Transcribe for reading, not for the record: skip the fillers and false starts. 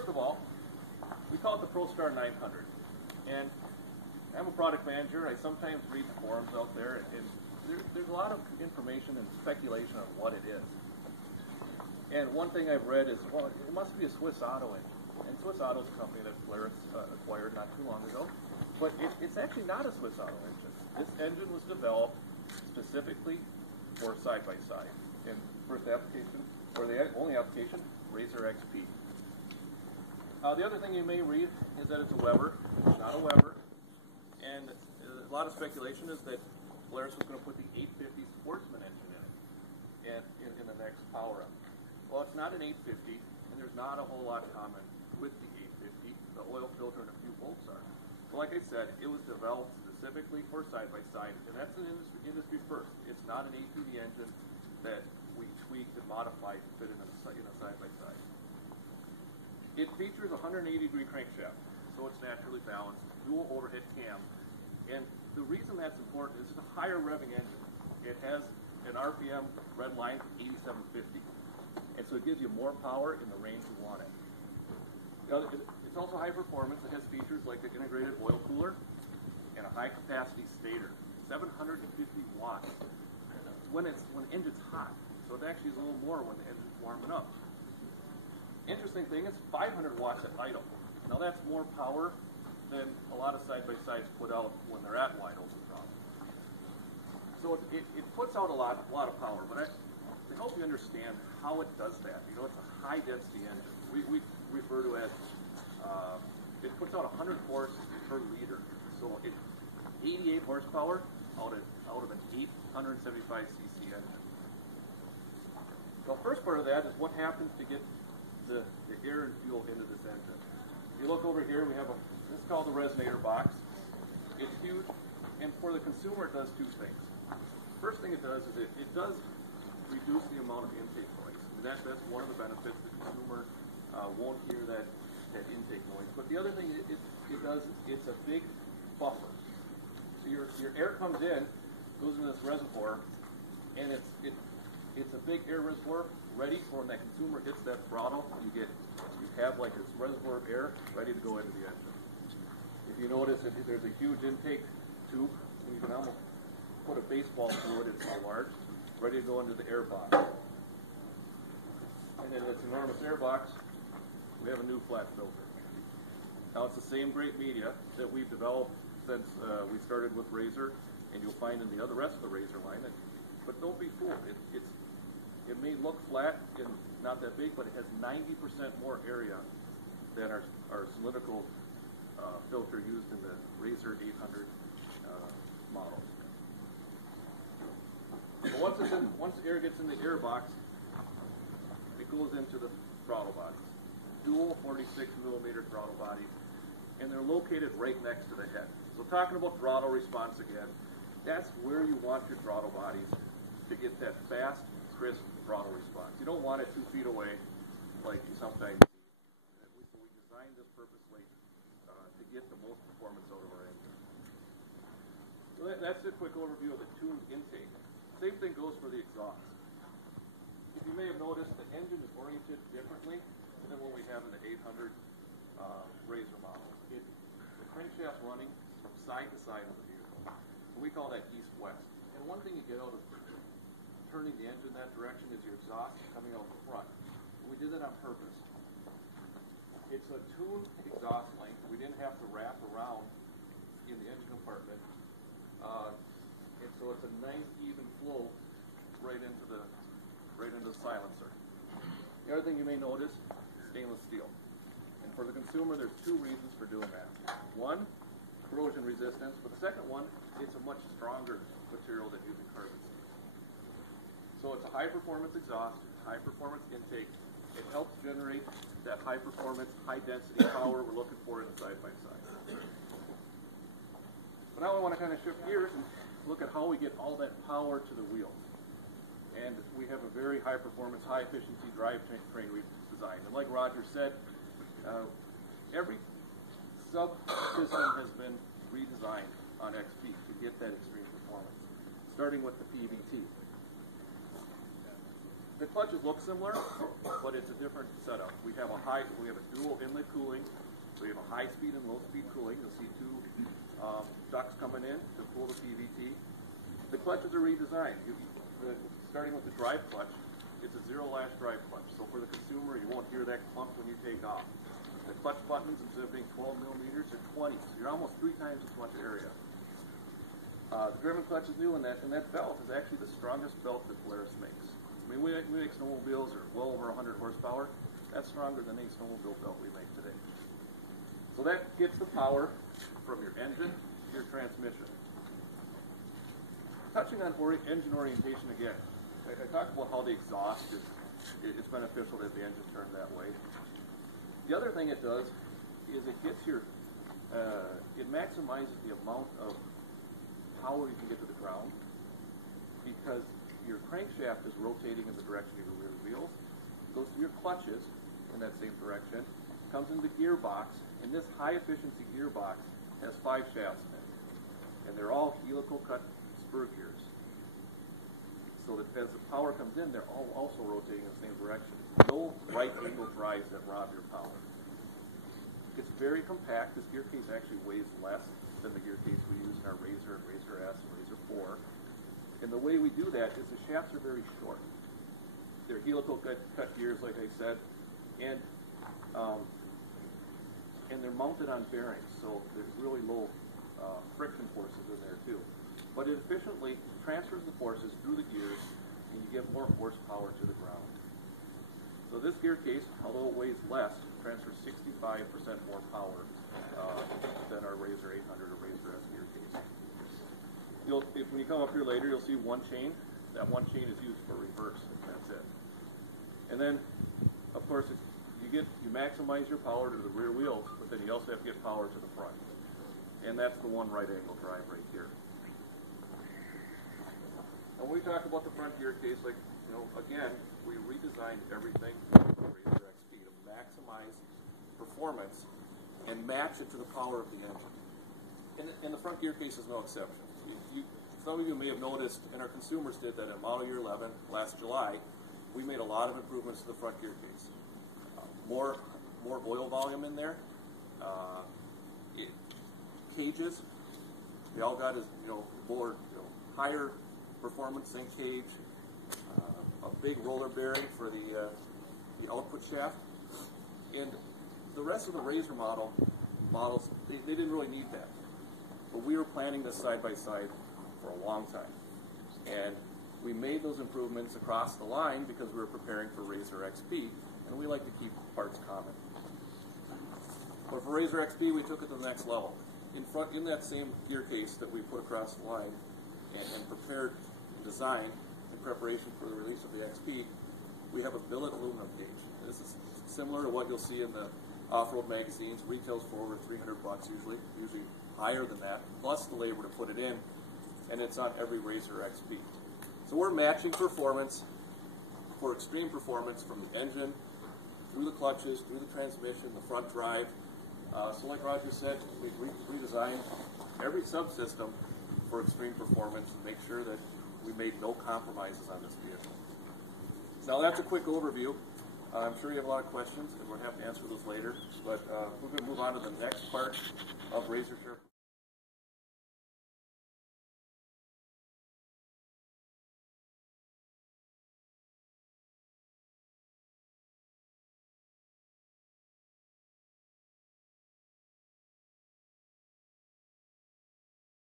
first of all, we call it the Prostar 900. And I'm a product manager. I sometimes read the forums out there, and there's a lot of information and speculation on what it is. And one thing I've read is, well, it must be a Swiss Auto engine. And Swiss Auto is a company that Polaris acquired not too long ago. But it's actually not a Swiss Auto engine. This engine was developed specifically for side-by-side. And first application, or the only application, RZR XP. The other thing you may read is that it's a Weber. It's not a Weber. And a lot of speculation is that Polaris was going to put the 850 Sportsman engine in it in the next power-up. Well, it's not an 850, and there's not a whole lot common with the 850. The oil filter and a few bolts are. But like I said, it was developed specifically for side-by-side, and that's an industry first. It's not an ATV engine that we tweaked and modified to fit in a side-by-side. It features a 180-degree crankshaft, so it's naturally balanced, dual overhead cam. And the reason that's important is it's a higher revving engine. It has an RPM red line 8750. And so it gives you more power in the range you want it. It's also high performance. It has features like an integrated oil cooler and a high capacity stator, 750 watts when the engine's hot. So it actually is a little more when the engine's warming up. Interesting thing, it's 500 watts at idle. Now that's more power than a lot of side-by-sides put out when they're at wide open throttle. So it puts out a lot of power, but to help you understand how it does that, it's a high-density engine. We refer to it as, it puts out 100 horse per liter. So it's 88 horsepower out of an 875 cc engine. The first part of that is what happens to get the air and fuel into this engine. If you look over here, we have this is called the resonator box. It's huge, and for the consumer it does two things. First thing it does is it does reduce the amount of intake noise. And that's one of the benefits. The consumer won't hear that intake noise. But the other thing it does is it's a big buffer. So your air comes in, goes into this reservoir, and it's a big air reservoir ready for when that consumer hits that throttle. You have like this reservoir of air ready to go into the engine. If you notice, there's a huge intake tube, and you can almost put a baseball through it. It's so large, ready to go into the air box. And in this enormous air box, we have a new flat filter. Now it's the same great media that we've developed since we started with RZR, and you'll find in the rest of the RZR line. But don't be fooled. It may look flat and not that big, but it has 90% more area than our cylindrical filter used in the RZR 800 model. So once the air gets in the air box, it goes into the throttle bodies. Dual 46 millimeter throttle bodies, and they're located right next to the head. So talking about throttle response again, that's where you want your throttle bodies to get that fast, crisp throttle response. You don't want it 2 feet away like you sometimes see. So we designed this purposely to get the most performance out of our engine. So that's a quick overview of the tuned intake. Same thing goes for the exhaust. If you may have noticed, the engine is oriented differently than what we have in the 800 RZR model. The crankshaft running from side to side of the vehicle. So we call that east-west. And one thing you get out of turning the engine that direction is your exhaust coming out the front. And we did that on purpose. It's a tuned exhaust length. We didn't have to wrap around in the engine compartment. And so it's a nice even flow right into the silencer. The other thing you may notice is stainless steel. And for the consumer, there's two reasons for doing that. One, corrosion resistance, but the second one, it's a much stronger material than using carbon steel. So it's a high-performance exhaust, high-performance intake. It helps generate that high-performance, high-density power we're looking for in a side-by-side. But now I want to kind of shift gears and look at how we get all that power to the wheel. And we have a very high-performance, high-efficiency drivetrain we've designed. And like Roger said, every subsystem has been redesigned on XP to get that extreme performance, starting with the PVT. The clutches look similar, but it's a different setup. We have a dual inlet cooling. We have a high-speed and low-speed cooling. You'll see two ducts coming in to cool the PVT. The clutches are redesigned. Starting with the drive clutch, it's a zero-lash drive clutch. So for the consumer, you won't hear that clunk when you take off. The clutch buttons, instead of being 12 millimeters, are 20. So you're almost 3 times as much area. The German clutch is new, and that belt is actually the strongest belt that Polaris makes. I mean, we make snowmobiles that are well over 100 horsepower. That's stronger than any snowmobile belt we make today. So that gets the power from your engine to your transmission. Touching on engine orientation again, I talked about how the exhaust it's beneficial that the engine turn that way. The other thing it does is it gets it maximizes the amount of power you can get to the ground, because your crankshaft is rotating in the direction of your rear wheels, goes through your clutches in that same direction, comes into the gearbox, and this high-efficiency gearbox has 5 shafts in it, and they're all helical cut spur gears. So that as the power comes in, they're all also rotating in the same direction. No right-angle drives that rob your power. It's very compact. This gear case actually weighs less than the gear case we use in our RZR and RZR S and RZR 4. And the way we do that is the shafts are very short. They're helical cut gears, like I said, and they're mounted on bearings, so there's really low friction forces in there too. But it efficiently transfers the forces through the gears, and you get more horsepower to the ground. So this gear case, although it weighs less, transfers 65% more power than our RZR 800 or RZR S gear case. When you come up here later, you'll see one chain. That one chain is used for reverse, and that's it. And then, of course, you maximize your power to the rear wheels, but then you also have to get power to the front. And that's the one right-angle drive right here. And when we talk about the front gear case, again, we redesigned everything with the RZR XP to maximize performance and match it to the power of the engine. And the front gear case is no exception. Some of you may have noticed, and our consumers did, that in Model Year 11 last July, we made a lot of improvements to the front gear case. More oil volume in there. Cages, we all got more higher performance zinc cage. A big roller bearing for the output shaft. And the rest of the RZR models, they didn't really need that. But we were planning this side by side for a long time. And we made those improvements across the line because we were preparing for RZR XP, and we like to keep parts common. But for RZR XP, we took it to the next level. In that same gear case that we put across the line and prepared and designed in preparation for the release of the XP, we have a billet aluminum gauge. This is similar to what you'll see in the off-road magazines. Retails for over $300 usually higher than that, plus the labor to put it in, and it's on every RZR XP. So we're matching performance for extreme performance from the engine, through the clutches, through the transmission, the front drive. So like Roger said, we've redesigned every subsystem for extreme performance and make sure that we made no compromises on this vehicle. Now that's a quick overview. I'm sure you have a lot of questions, and we're happy to answer those later. But we're going to move on to the next part of RZR Sure.